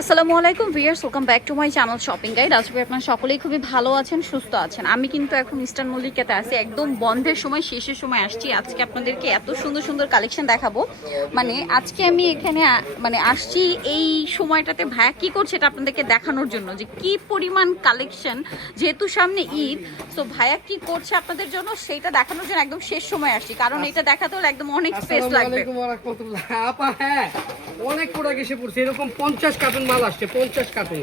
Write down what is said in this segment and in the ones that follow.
আসসালামু আলাইকুম viewers, welcome back to my channel shopping guide. আজকে আপনারা সকলেই খুবই ভালো আছেন, সুস্থ আছেন। আমি কিন্তু এখন ইস্টার্ন মল্লিকাতে আছি, একদম বন্ধের সময়, শেষের সময় আসছি। আজকে আপনাদেরকে এত সুন্দর সুন্দর কালেকশন দেখাবো। মানে আজকে আমি এখানে আসছি এই সময়টাতে ভাইয়া কি করছে এটা আপনাদেরকে দেখানোর জন্য, যে কি পরিমাণ কালেকশন, যেহেতু সামনে ঈদ। সো ভাইয়া কি করছে আপনাদের জন্য সেইটা দেখানোর জন্য একদম শেষ সময় আসছি, কারণ এটা দেখাতে হলে একদম অনেক স্পেস লাগবে। হ্যাঁ, অনেক প্রোডাক্ট এসে পড়ছে, এরকম 50 কার্টুন মাল আসছে, 50 কার্টুন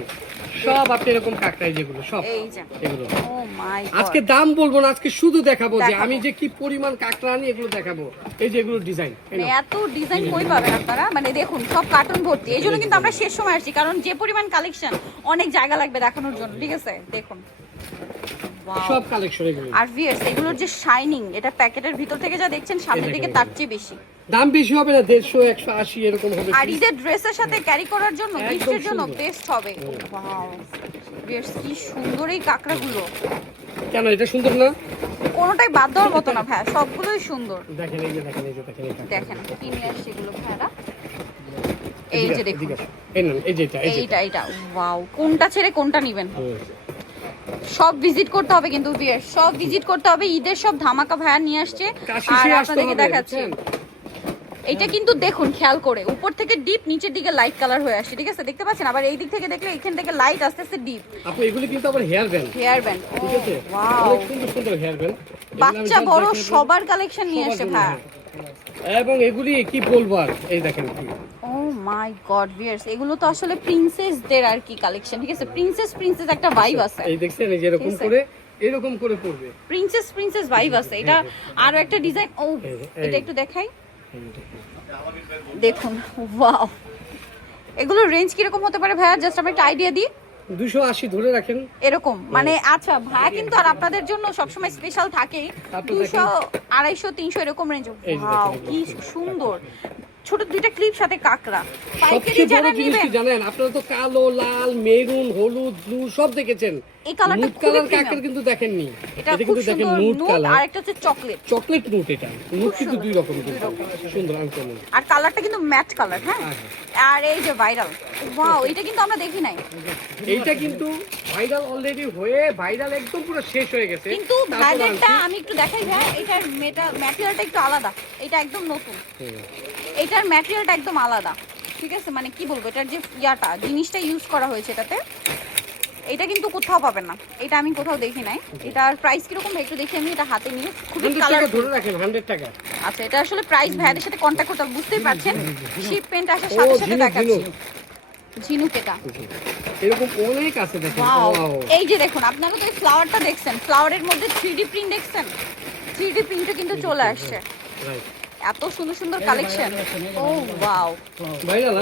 সব আপনি এরকম কাকড়াই যেগুলো সব এই যে এগুলো ও মাই গড, আজকে দাম বলবো না, আজকে শুধু দেখাবো যে আমি যে কি পরিমাণ কাকড়া আনি, এগুলো দেখাবো। এই যে এগুলো ডিজাইন, এত ডিজাইন কই পাবেন আপনারা, মানে দেখুন সব কার্টুন ভর্তি। এই জন্য কিন্তু আমরা শেষ সময় আসছি, কারণ যে পরিমাণ কালেকশন অনেক জায়গা লাগবে দেখানোর জন্য। ঠিক আছে, দেখুন সব কালেকশন এগুলো। আর ভিউয়ার্স, এগুলোর যে শাইনিং, এটা প্যাকেটের ভিতর থেকে যা দেখছেন সামনের দিকে তার চেয়ে বেশি। দাম বেশি হবে না, 150 180 এরকম হবে। আর ঈদের ড্রেসের সাথে ক্যারি করার জন্য, একদম গিফটের জন্য সুন্দর। বেস্ট হবে। ওয়াও ভিউয়ার্স, কি সুন্দর এই কাঁকড়াগুলো, কেন এটা সুন্দর না? কোনোটাই বাদ দেওয়ার মতো না ভাই, সবগুলোই সুন্দর। দেখেন এই যে দেখেন এই যে দেখেন এই কাকড়া। দেখেন কি নিয়ে আসছে এগুলো ভাইরা, এই যে দেখুন, এদিকে আসো। এই নেন, এই যে এটা এই যে এইটা এইটা। ওয়াও, কোনটা ছেড়ে কোনটা নিবেন? হুম। সব ভিজিট করতে হবে কিন্তু ভিউয়ার্স, সব ভিজিট করতে হবে। ঈদের সব ধামাকা ভাইয়া নিয়ে আসছে। কাশি আর সে আসতে আপনাদেরকে হবে, দেখাচ্ছি, বুঝছেন? এটা কিন্তু দেখুন খেয়াল করে, উপর থেকে ডিপ, নিচের দিকে লাইট কালার হয়ে আসছে। ঠিক আছে, দেখতে পাচ্ছেন? আবার এই দিক থেকে দেখলে এখান থেকে লাইট আস্তে আস্তে ডিপ। আপু এগুলো কিন্তু আবার হেয়ার ব্যান্ড, হেয়ার ব্যান্ড, ঠিক আছে? ওয়াও, অনেক সুন্দর সুন্দর হেয়ার ব্যান্ড, বাচ্চা বড় সবার কালেকশন নিয়ে আসছে ভাইয়া। এবং এগুলি কি বলবো আর, এই দেখেন কি ও মাই গড ভিউয়ার্স, এগুলো তো আসলে প্রিন্সেসদের আর কি কালেকশন। ঠিক আছে, প্রিন্সেস প্রিন্সেস একটা ভাইব আছে, এই দেখছেন, এই যে এরকম করে এরকম করে পড়বে, প্রিন্সেস প্রিন্সেস ভাইব আছে। এটা আরো একটা ডিজাইন। ও এটা একটু দেখাই, দেখুন ওয়াও। এগুলোর রেঞ্জ কিরকম হতে পারে ভাইয়া, জাস্ট আমি একটা আইডিয়া দিই। 280 ধরে রাখেন এরকম মানে, আচ্ছা ভাইয়া কিন্তু আর আপনাদের জন্য সবসময় স্পেশাল থাকেই, তারপর 200 250 300 এরকম রেঞ্জ। এই যে ওয়াও দেখেন, কি সুন্দর, ছোট দুইটা ক্লিপ সাথে কাকড়া। পাইকারি সবচেয়ে বড় যারা জিনিস নেবেন, কি জানেন? আপনারা তো কালো, লাল, মেরুন, হলুদ, ব্লু সব দেখেছেন, এই কালারটা নুট খুবই কালার প্রিমিয়াম। কাকের কিন্তু দেখেননি। এটা এটা খুব কিন্তু দেখেন সুন্দর নুট নুট, কালার, আর একটা হচ্ছে চকলেট। চকলেট নুট। এটা নুট কিন্তু দুই রকম, কিন্তু সুন্দর আনকমন। আর কালারটা কিন্তু ম্যাট কালার। হ্যাঁ, আর এই যে ভাইরাল, ওয়াও, এটা কিন্তু আমরা দেখি নাই। এইটা কিন্তু ভাইরাল অলরেডি হয়ে, ভাইরাল একদম পুরো শেষ হয়ে গেছে। কিন্তু তারপর ভাইরালটা আনছি। আমি একটু দেখাই ভাই, এটার ম্যাটেরিয়ালটা একটু আলাদা, এটা একদম নতুন। হুম। এটার ম্যাটেরিয়ালটা একদম আলাদা। ঠিক আছে, মানে কি বলবো, এটার যে ইয়াটা জিনিসটা ইউজ করা হয়েছে এটাতে, এটা কিন্তু কোথাও পাবেন না, এটা আমি কোথাও দেখি নাই। এটার প্রাইস কিরকম একটু দেখি, আমি এটা হাতে নিয়ে খুবই 100 কালার। টাকা ধরে রাখেন, 100 টাকা। আচ্ছা, এটা আসলে প্রাইস ভাইয়াদের সাথে কন্ট্যাক্ট করতে হবে, বুঝতেই পারছেন, শিপমেন্ট আসার ও সাথে সাথে ঝিনুক, দেখাচ্ছি। ঝিনুক। ঝিনুক এটা, এরকম অনেক আছে দেখেন। ওয়াও। Wow! এই যে দেখুন, আপনারা তো এই ফ্লাওয়ারটা দেখছেন, ফ্লাওয়ারের মধ্যে 3D প্রিন্ট দেখছেন, 3D প্রিন্টও কিন্তু চলে আসছে। Right. এত সুন্দর সুন্দর কালেকশন, ও ওয়াও ভাইরাল,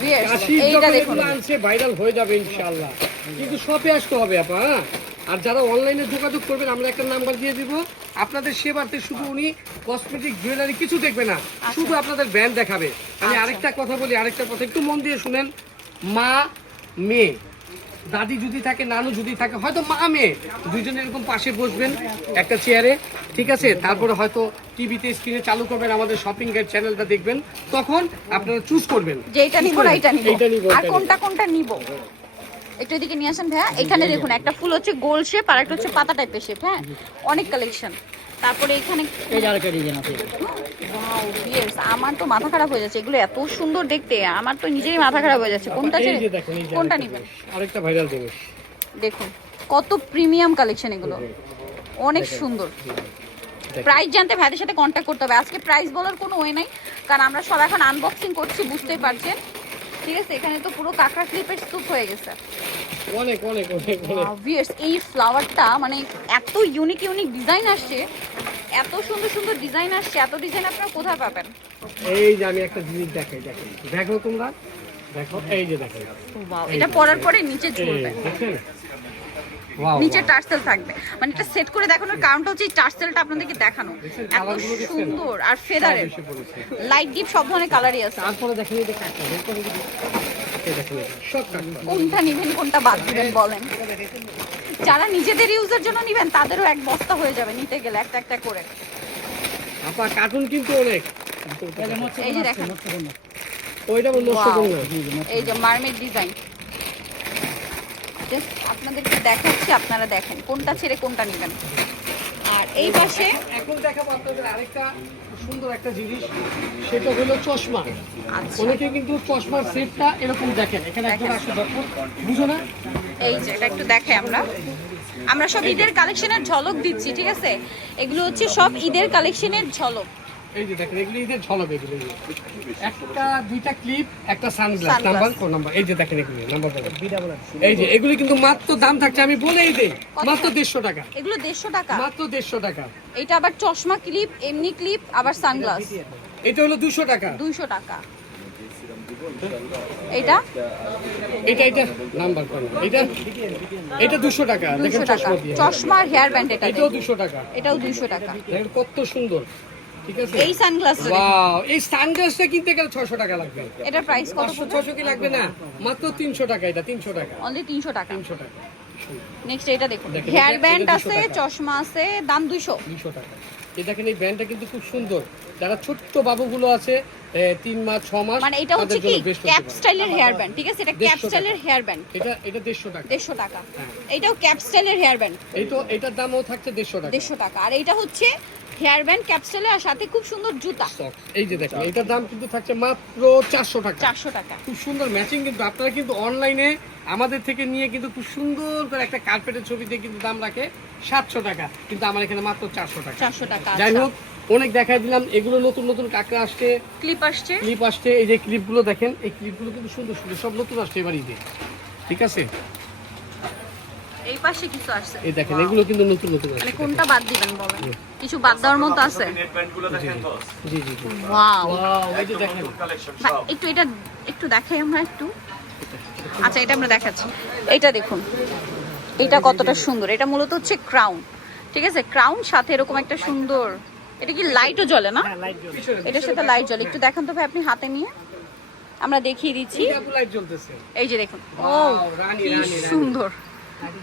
ভিউয়ার্স, কাশির এইটা যখন দেখুন। এগুলো আনছে ভাইরাল হয়ে যাবে ইনশাআল্লাহ, কিন্তু শপে আসতে হবে আপা। হ্যাঁ? আর যারা অনলাইনে যোগাযোগ করবেন, আমরা একটা নাম্বার দিয়ে দিব আপনাদের সেবাতে। শুধু উনি কসমেটিক জুয়েলারি কিছু দেখবে না, শুধু আপনাদের ব্র্যান্ড দেখাবে। আমি আরেকটা কথা বলি, আরেকটা কথা একটু মন দিয়ে শুনেন। মা মেয়ে, দাদি যদি থাকে, নানু যদি থাকে, হয়তো মা মেয়ে দুইজনে এরকম পাশে বসবেন একটা চেয়ারে, ঠিক আছে? তারপরে হয়তো টিভিতে স্ক্রিনে চালু করবেন, আমাদের শপিং গাইড চ্যানেলটা দেখবেন, তখন আপনারা চুজ করবেন যে এটা নিব না এটা নিব, এইটা নিব, আর এইটা কোনটা কোনটা নিব। একটু এদিকে নিয়ে আসেন ভাইয়া। এখানে দেখুন, একটা ফুল হচ্ছে গোল শেপ, আর একটা হচ্ছে পাতা টাইপের শেপ। হ্যাঁ, অনেক কালেকশন। তারপরে এখানে ওয়াও ভিউয়ার্স, আমার তো মাথা খারাপ হয়ে যাচ্ছে, এগুলো এত সুন্দর দেখতে, আমার তো নিজেরই মাথা খারাপ হয়ে যাচ্ছে। কোনটা এই ছেড়ে যে দেখেন, এই যে কোনটা আরেকটা নেবেন? জিনিস, আরেকটা ভাইরাল জিনিস দেখুন কত প্রিমিয়াম কালেকশন এগুলো, অনেক সুন্দর। প্রাইস জানতে ভাইদের সাথে কন্ট্যাক্ট করতে হবে। আজকে প্রাইস বলার কোনো ওয়ে নাই, কারণ আমরা সব এখন আনবক্সিং করছি, বুঝতেই পারছেন। ঠিক আছে, এখানে তো পুরো কাঁকড়া ক্লিপের স্তূপ হয়ে গেছে। অনেক অনেক অনেক অনেক। ভিউয়ার্স, এই ফ্লাওয়ারটা মানে এত ইউনিক ইউনিক ডিজাইন আসছে, এত সুন্দর সুন্দর ডিজাইন আসছে, এত ডিজাইন আপনারা কোথায় পাবেন? এই যে আমি একটা জিনিস দেখাই, দেখেন, দেখো তোমরা, দেখো এই যে দেখেন, ওয়াও, এটা পরার পরে নিচে এই ঝুলবে, দেখেন, ওয়াও, নিচে টার্সেল থাকবে। মানে এটা সেট করে দেখানোর কারণটা হচ্ছে এই টার্সেলটা আপনাদেরকে দেখানো, এত সুন্দর। আর ফেদারের এসে পড়েছে। লাইট ডিপ সব ধরনের কালারই আছে। তারপরে দেখেন এই যে কাঁকড়া, বের করে দিবি। এই দেখেন, এই যে সব কাঁকড়া। কোনটা নিবেন কোনটা বাদ দিবেন বলেন? যারা নিজেদের ইউজের জন্য নিবেন তাদেরও এক বস্তা হয়ে যাবে নিতে গেলে, একটা একটা করে। আপা কার্টুন কিন্তু অনেক। এই যে দেখেন, ওইটা আমার নষ্ট Wow. করুন না। এই যে মারমেড ডিজাইন, জাস্ট আপনাদেরকে দেখাচ্ছি, আপনারা দেখেন কোনটা ছেড়ে কোনটা নেবেন। আর এই পাশে এখন দেখাবো আপনাদের আরেকটা সুন্দর একটা জিনিস, সেটা হলো চশমা। আচ্ছা অনেকে কিন্তু চশমার সেটটা এরকম দেখেন, এখানে একজন আসলে দর্শক বুঝো না, এই যে এটা একটু দেখাই, আমরা সব ঈদের কালেকশনের ঝলক দিচ্ছি, ঠিক আছে? এগুলো হচ্ছে সব ঈদের কালেকশনের ঝলক। এই যে দেখেন এগুলি এদের ঝলক, এগুলো একটা দুইটা ক্লিপ, একটা সানগ্লাস, Sunglass। নাম্বার কোন নাম্বার, এই যে দেখেন এগুলি নাম্বার বলেন। এই যে এগুলি কিন্তু মাত্র দাম থাকছে, আমি বলেই দেই, মাত্র 150 টাকা, এগুলো 150 টাকা। মাত্র 150 টাকা। এটা আবার চশমা ক্লিপ, এমনি ক্লিপ, আবার সানগ্লাস এটা হলো 200 টাকা। 200 টাকা। এটা এটা নাম্বার কোন, এটা 200 টাকা। দেখেন 200 টাকা। চশমা দিয়ে, চশমা আর হেয়ার ব্যান্ড, এটা এটাও 200 টাকা। এটাও 200 টাকা। দেখেন কত সুন্দর, ঠিক আছে? এই সানগ্লাসটা ওয়াও, এই সানগ্লাসটা কিনতে গেলে 600 টাকা লাগবে। এটার প্রাইস কত? 500-600 কি লাগবে না, মাত্র 300 টাকা। এটা 300 টাকা, অনলি 300 টাকা। 300 টাকা। নেক্সট এটা দেখুন, দেখেন, হেয়ার এটা ব্যান্ড 200 আছে, টাকা। চশমা আছে, দাম 200। 200 টাকা। এই দেখেন এই ব্যান্ডটা কিন্তু খুব সুন্দর, যারা ছোট্ট বাবুগুলো আছে 3 মাস 6 মাস, মানে এটা হচ্ছে তাদের কি জন্য best হতে ক্যাপ পারে। স্টাইলের হেয়ার ব্যান্ড, ঠিক আছে? এটা 150 ক্যাপ টাকা। স্টাইলের হেয়ার ব্যান্ড, এটা 150 টাকা। 150 টাকা। হ্যাঁ। এটাও ক্যাপ স্টাইলের হেয়ার ব্যান্ড, এটার দামও থাকছে 150 টাকা। 150 টাকা। আর এটা হচ্ছে হেয়ার ব্যান্ড ক্যাপ স্টাইলের, আর সাথে খুব সুন্দর জুতা, Socks। এই যে দেখেন এটার দাম কিন্তু থাকছে মাত্র 400 টাকা। 400 টাকা। খুব সুন্দর ম্যাচিং, কিন্তু আপনারা কিন্তু অনলাইনে আমাদের থেকে নিয়ে কিন্তু খুব সুন্দর করে একটা কার্পেটের ছবি দিয়ে কিন্তু দাম রাখে 700 টাকা, কিন্তু আমার এখানে মাত্র 400 টাকা। 400 টাকা। যাই আচ্ছা, হোক, অনেক দেখাই দিলাম, এগুলো নতুন নতুন কাঁকড়া আসছে, ক্লিপ আসছে। ক্লিপ আসছে। এই যে ক্লিপগুলো দেখেন, এই ক্লিপগুলো কিন্তু সুন্দর সুন্দর, সব নতুন আসছে এবার ঈদে, ঠিক আছে? এই পাশে কিছু আসছে, এই দেখেন এগুলো কিন্তু নতুন নতুন মানে আসছে। কোনটা বাদ দিবেন বলেন? কিছু বাদ দেওয়ার মতো আছে? জি জি জি। ওয়াও, ওয়াও, এই যে দেখেন, একটু এটা একটু দেখাই আমরা একটু। আচ্ছা, এটা আমরা দেখাচ্ছি, এটা দেখুন, এটা কতটা সুন্দর। এটা মূলত হচ্ছে ক্রাউন, ঠিক আছে? ক্রাউন সাথে এরকম একটা সুন্দর, এটা কি লাইটও জ্বলে না? পিছনে এটার সাথে লাইট জ্বলে। একটু দেখান তো ভাই আপনি হাতে নিয়ে, আমরা দেখিয়ে দিচ্ছি। এই যে আপু লাইট জ্বলতেছে। এই যে দেখুন, ও Wow, রানী, কি রানী, রানী। সুন্দর,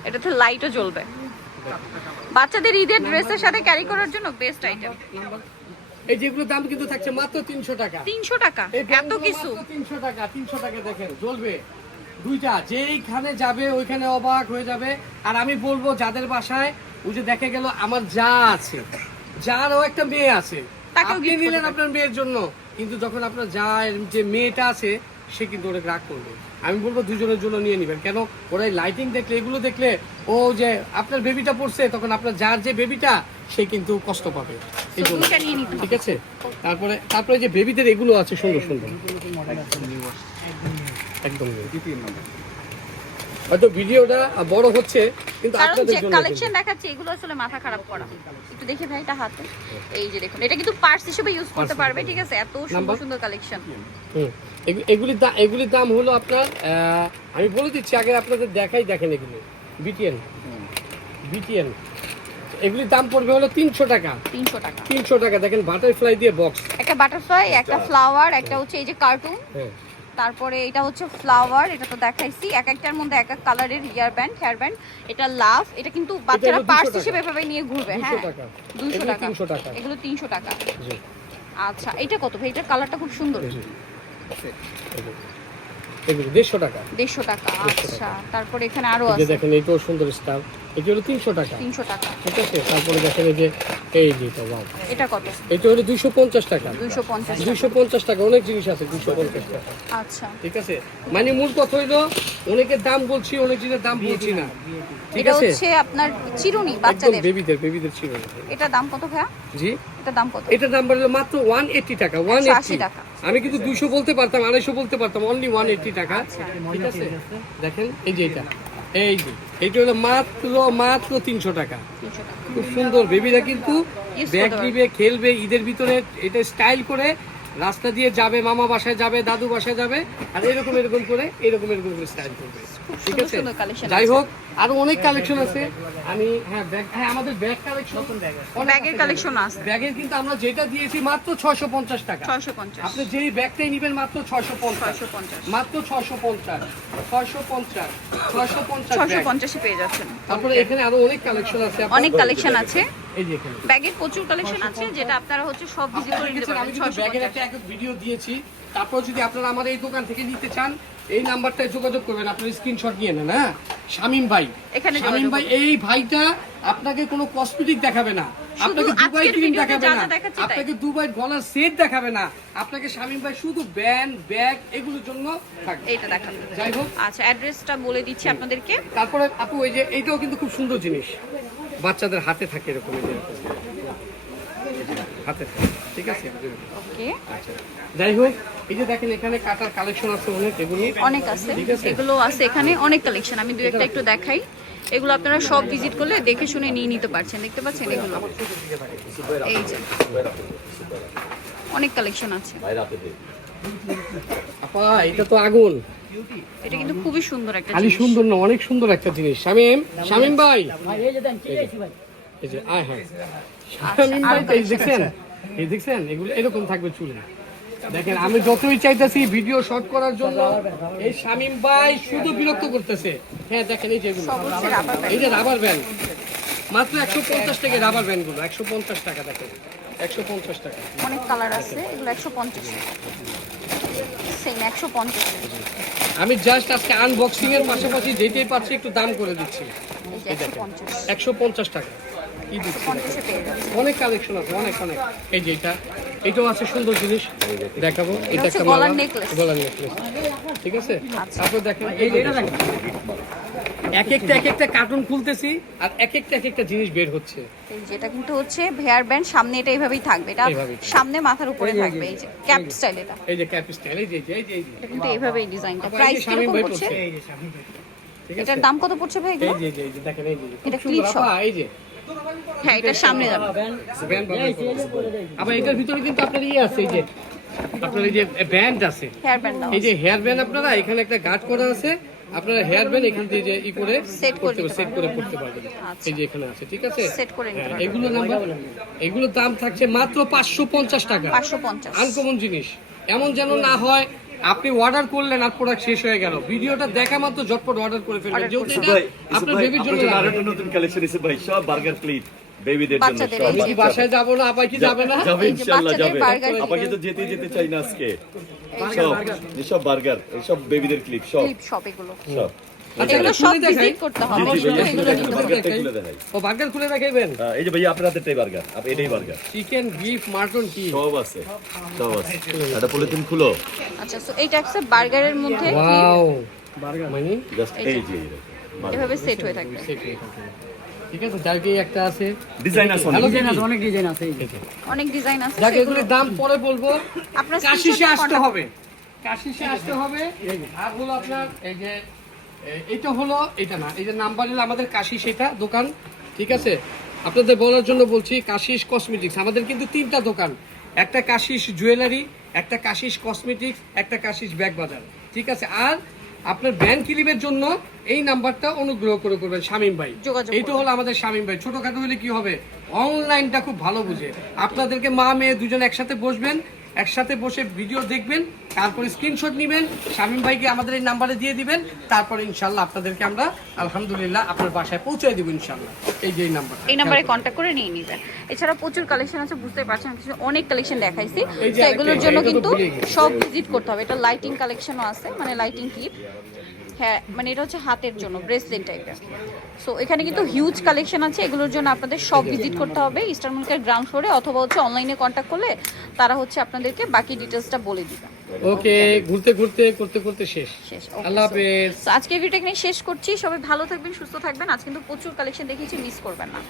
এটাতে লাইটও জ্বলবে। বাচ্চাদের ঈদের ড্রেসের সাথে ক্যারি করার জন্য বেস্ট আইটেম। এই যেগুলো দাম কিন্তু থাকছে মাত্র 300 টাকা। 300 টাকা, এই এত ব্যান্ডগুলো কিছু। মাত্র 300 টাকা। 300 টাকা দেখেন জ্বলবে দুইটা, যেইখানে যাবে ওইখানে অবাক হয়ে যাবে। আর আমি বলবো যাদের বাসায় ওই যে দেখা গেল আমার যা আছে, যারও একটা মেয়ে আছে, তাকেও আপনি gift করতে নিলেন পারেন। আপনার মেয়ের জন্য, কিন্তু যখন আপনার যার যে মেয়েটা আছে সে কিন্তু ওরা রাগ করবে। আমি বলবো দুজনের জন্য নিয়ে নেবেন, কেন ওরা লাইটিং দেখলে, এগুলো দেখলে, ও যে আপনার বেবিটা পড়ছে, তখন আপনার যার যে বেবিটা সে কিন্তু কষ্ট পাবে, এই জন্য। দুইটা নিয়ে নিতে হবে। ঠিক আছে? তারপরে যে বেবিদের এগুলো আছে সুন্দর সুন্দর, একদম হয়তো ভিডিওটা বড় হচ্ছে, কিন্তু কারণ আপনাদের যে জন্য কালেকশন দেখাচ্ছে এগুলো আসলে মাথা খারাপ করা। একটু দেখে ভাই এটা হাতে, এই যে দেখুন, এটা কিন্তু পার্স হিসেবে ইউজ করতে পারবে, ঠিক আছে? এত সুন্দর নাম্বার? সুন্দর কালেকশন। হুম। এগুলির দাম হলো আপনার, আমি বলে দিচ্ছি আগে আপনাদের দেখেন এগুলি বিটিএন এগুলির দাম পড়বে হলো 300 টাকা। 300 টাকা। 300 টাকা। দেখেন বাটারফ্লাই দিয়ে বক্স, একটা বাটারফ্লাই, একটা ফ্লাওয়ার, একটা হচ্ছে এই যে কার্টুন, হ্যাঁ তারপরে এটা হচ্ছে ফ্লাওয়ার, এটা তো দেখাইছি। এক একটার মধ্যে এক এক কালারের হেয়ার ব্যান্ড, হেয়ার ব্যান্ড। এটা লাভ, এটা কিন্তু বাচ্চারা হলো 200 পার্স টাকা। হিসেবে এভাবে নিয়ে ঘুরবে। 200 হ্যাঁ, টাকা। 200 এগুলো টাকা। 300 টাকা। এগুলো 300 টাকা। জি। আচ্ছা, এটা কত ভাই? এটার কালারটা খুব সুন্দর। এগুলো 150 টাকা। 150 টাকা। 150 আচ্ছা, তারপরে এখানে আরো এই যে আছে। দেখেন এইটাও সুন্দর স্টার, এটি হলো 300 টাকা। 300 টাকা। ঠিক আছে? তারপরে দেখেন এই যে এটা ওয়াও, এটা কত? এটা হলো 250 টাকা। 250 টাকা। 250 টাকা। অনেক জিনিস আছে 250 টাকা। আচ্ছা, ঠিক আছে? মানে মূল কথা হইলো অনেকের দাম বলছি, অনেক জিনিসের দাম বলছি না, ঠিক এটা আছে? হচ্ছে আপনার চিরুনি একদম বাচ্চাদের। বেবিদের ছিল। এটা দাম কত ভাইয়া? জি, এটা দাম কত? এটার দাম হলো মাত্র 180 টাকা। 180 টাকা। আমি কিন্তু 200 বলতে পারতাম, 250 বলতে পারতাম, অনলি 180 টাকা। আচ্ছা। ঠিক আছে? দেখেন এই যে এইটা হলো মাত্র 300 টাকা। 300 টাকা। খুব সুন্দর, বেবিরা কিন্তু Use ব্যাগ করতে পারবে। নিবে, খেলবে ঈদের ভিতরে। এটা স্টাইল করে রাস্তা দিয়ে যাবে, মামা বাসায় যাবে, দাদু বাসায় যাবে, আর এরকম করে স্টাইল করবে। ঠিক সুন্দর আছে? সুন্দর collection যাই আছে। হোক, আরো অনেক কালেকশন আছে। আমি ব্যাগ, আমাদের ব্যাগ কালেকশন, ব্যাগের কালেকশন আছে। ব্যাগের কিন্তু আমরা যেটা দিয়েছি মাত্র 650 টাকা। 650, আপনি যেই ব্যাগটাই নেবেন মাত্র 650, 650, মাত্র 650, 650, 650 650 পেয়ে যাচ্ছেন। তারপরে এখানে আরো অনেক কালেকশন আছে, অনেক কালেকশন আছে, এই যে এখানে ব্যাগের প্রচুর কালেকশন আছে, যেটা আপনারা হচ্ছে সব ভিজিট করে নিতে পারবেন। আমি কিন্তু ব্যাগের একটা ভিডিও দিয়েছি। তারপর যদি আপনারা আমার এই দোকান থেকে নিতে চান, এই নাম্বারটায় যোগাযোগ করবেন, আপনার স্ক্রিনশট নিয়ে নেন। হ্যাঁ, শামীম ভাই, এখানে শামীম ভাই, এই ভাইটা আপনাকে কোনো কসমেটিক দেখাবে না, আপনাকে দুবাই ক্রিম দেখাবে না, আপনাকে দুবাই গলার সেট দেখাবে না, আপনাকে শামীম ভাই শুধু ব্যান্ড, ব্যাগ এগুলোর জন্য থাকবে। এইটা দেখাবো। যাই হোক, আচ্ছা, অ্যাড্রেসটা বলে দিচ্ছি আপনাদেরকে। তারপরে আপু ওই যে এইটাও কিন্তু খুব সুন্দর জিনিস, বাচ্চাদের হাতে থাকে এরকম, এই যে হাতে থাকে, ঠিক আছে। ওকে, আচ্ছা, যাই হোক, এই যে দেখেন এখানে কাটার কালেকশন আছে অনেক, এগুলো অনেক আছে, ঠিক আছে। এগুলো আছে এখানে অনেক কালেকশন। আমি দুই একটা একটু দেখাই। এগুলো আপনারা সব ভিজিট করলে দেখে শুনে নিয়ে নিতে পারছেন। দেখতে পাচ্ছেন এগুলো, এই যে অনেক কালেকশন আছে। আপা এটা তো আগুন, এটা কিন্তু খুবই সুন্দর একটা খালি জিনিস। সুন্দর না, অনেক সুন্দর একটা জিনিস। শামীম, শামীম ভাই, এই যে আয়, হ্যাঁ শামীম ভাই, এই দেখছেন, এই দেখছেন এগুলো এরকম থাকবে চুলে। দেখেন আমি যতই চাইতেছি ভিডিও শর্ট করার জন্য, এই শামীম ভাই শুধু বিরক্ত করতেছে। হ্যাঁ দেখেন এই যে এগুলো, সব হচ্ছে রাবার ব্যান্ড। এই যে রাবার ব্যান্ড, মাত্র 150 টাকা রাবার ব্যান্ড গুলো, 150 টাকা। দেখেন 150 টাকা। অনেক কালার আছে, এগুলো 150, সেম 150। আমি জাস্ট আজকে আনবক্সিং এর পাশাপাশি যেটাই পাচ্ছি একটু দাম করে দিচ্ছি। এই যে 150, 150 টাকা কি দিচ্ছি। 150 পেয়ে যাবেন। অনেক কালেকশন আছে, অনেক অনেক। এই যে এটাও আছে সুন্দর জিনিস, দেখাবো। এটা হচ্ছে একটা গলার মালা, necklace। গলার নেকলেস, ঠিক আছে। আচ্ছা। তারপর দেখেন এই যে এটা দেখেন, এক একটা কার্টুন খুলতেছি আর এক একটা জিনিস বের হচ্ছে। এই যেটা কিন্তু হচ্ছে হেয়ার ব্যান্ড, সামনে এটা এইভাবেই থাকবে, এটা এইভাবেই। সামনে মাথার উপরে থাকবে। এই যে ক্যাপ স্টাইল, এটা এই যে ক্যাপ স্টাইল, এই যে এটা কিন্তু এইভাবেই ডিজাইনটা। আবার এই প্রাইস যে শামীম কিরকম ভাই পড়ছে? পড়ছে, ঠিক আছে। এটার দাম কত পড়ছে ভাই এই এগুলো? যে এই যে দেখেন, এই যে এটা খুব clip সুন্দর। shop। আপা, এই যে হ্যাঁ, এটা সামনে যাবে। ব্যান্ড আবার এটার ভিতরে কিন্তু আপনার ইয়ে আছে, এই যে আপনার এই যে ব্যান্ড আছে, হেয়ার ব্যান্ড দাও। এই যে হেয়ার ব্যান্ড আপনারা এখানে একটা গার্ড করা আছে, আপনারা হেয়ার ব্যান্ড এখান থেকে যে ই করে Set করে করতে নিতে সেট করে পড়তে পারবেন। আচ্ছা। এই যে এখানে আছে, ঠিক আছে। সেট করে নিতে হ্যাঁ, পারবেন। এগুলো নাম্বার, এগুলোর দাম থাকছে মাত্র 550 টাকা। 550। আনকমন জিনিস, এমন যেন না হয় আপনি অর্ডার করলেন আর প্রোডাক্ট শেষ হয়ে গেল, ভিডিওটা দেখা মাত্র ঝটপট অর্ডার করে ফেলবেন। যেহেতু এটা আপনার বেবির জন্য আরো একটা নতুন কালেকশন এসে ভাই, সব বার্গার প্লেট বেবিদের জন্য। বাচ্চাদের সব এই যে কি বাসায় যাবো না, আবার কি যাবে না? যাবে এই যে ইনশাআল্লাহ বাচ্চাদের যাবে। বার্গার আপনাকে তো যেতে চাই না আজকে। সব যেসব বার্গার, এইসব বেবিদের ক্লিপ সব ক্লিপ শপ এগুলো। সব। আচ্ছা, এগুলো এটা সব খুলে দেখাই। ভিজিট করতে হবে, জি, জি, শুধু ভাইয়া, এগুলো খুলে নিতে দেখাই, হবে। বার্গারটা খুলে দেখাই। ও বার্গার খুলে দেখাইবেন? এই যে ভাইয়া আপনার হাতেরটাই বার্গার, এটাই বার্গার। চিকেন, বিফ, মাটন কি সব আছে, সব আছে। এটা পলিথিন খুলো। আচ্ছা, সো এইটা হচ্ছে বার্গারের মধ্যে ওয়াও, বার্গার মানে জাস্ট এই যে। এই যে বার্গার। এভাবে সেট হয়ে থাকবে। ঠিক আছে। যার কি একটা আছে, ডিজাইন আছে ভালো অনেক। ডিজাইন আছে, অনেক ডিজাইন আছে। অনেক ডিজাইন আছে, যাকে সেগুলো এগুলোর দাম পরে বলবো। আপনার কাশিসে screenshot আসতে contact- হবে, কাশিসে আসতে হবে। আর হলো আপনার এই যে এইটা হলো, এটা না, এই যে নাম্বার হলো আমাদের কাশিস, এটা দোকান, ঠিক আছে। আপনাদের বলার জন্য বলছি, কাশিস কসমেটিক্স আমাদের কিন্তু 3টা দোকান, একটা কাশিস জুয়েলারি, একটা কাশিস কসমেটিক্স, একটা কাশিস ব্যাগ বাজার, ঠিক আছে। আর আপনার ব্যান্ড ক্লিপের জন্য এই নাম্বারটা অনুগ্রহ করে করবেন শামীম ভাই। যোগাযোগ এইটা হলো আমাদের শামীম ভাই। ছোটখাটো হলে কি হবে, অনলাইনটা খুব ভালো বুঝে। আপনাদেরকে মা মেয়ে দুজন একসাথে বসবেন, একসাথে বসে ভিডিও দেখবেন, তারপরে স্ক্রিনশট নেবেন, শামীম ভাইকে আমাদের এই নাম্বারে দিয়ে দিবেন, তারপরে ইনশাল্লাহ আপনাদেরকে আমরা আলহামদুলিল্লাহ আপনার বাসায় পৌঁছে দিব ইনশাল্লাহ। এই যে এই নাম্বার, এই নাম্বারে কন্ট্যাক্ট করে নিয়ে নিবেন। এছাড়া প্রচুর কালেকশন আছে, বুঝতে পারছেন, কিছু অনেক কালেকশন দেখাইছি। এই যে তো আরেকটা, এগুলোর জন্য এটা তো কিন্তু ভুলেই গেছি। সব ভিজিট করতে হবে। এটা লাইটিং কালেকশনও আছে, মানে লাইটিং ক্লিপ। হ্যাঁ, মানে এটা হচ্ছে হাতের জন্য ব্রেসলেট টাইপের। সো এখানে কিন্তু হিউজ কালেকশন আছে, এগুলোর জন্য আপনাদের সব ভিজিট করতে হবে ইস্টার্ন মল্লিকের গ্রাউন্ড ফ্লোরে, অথবা হচ্ছে অনলাইনে কন্ট্যাক্ট করলে তারা হচ্ছে আপনাদেরকে বাকি ডিটেলসটা বলে দিবে। ওকে, ঘুরতে ঘুরতে করতে করতে শেষ। শেষ। আল্লাহ হাফেজ। তো আজকের ভিডিওটা এখানে শেষ করছি। সবাই ভালো থাকবেন, সুস্থ থাকবেন। আজ কিন্তু প্রচুর কালেকশন দেখিয়েছি, মিস করবেন না।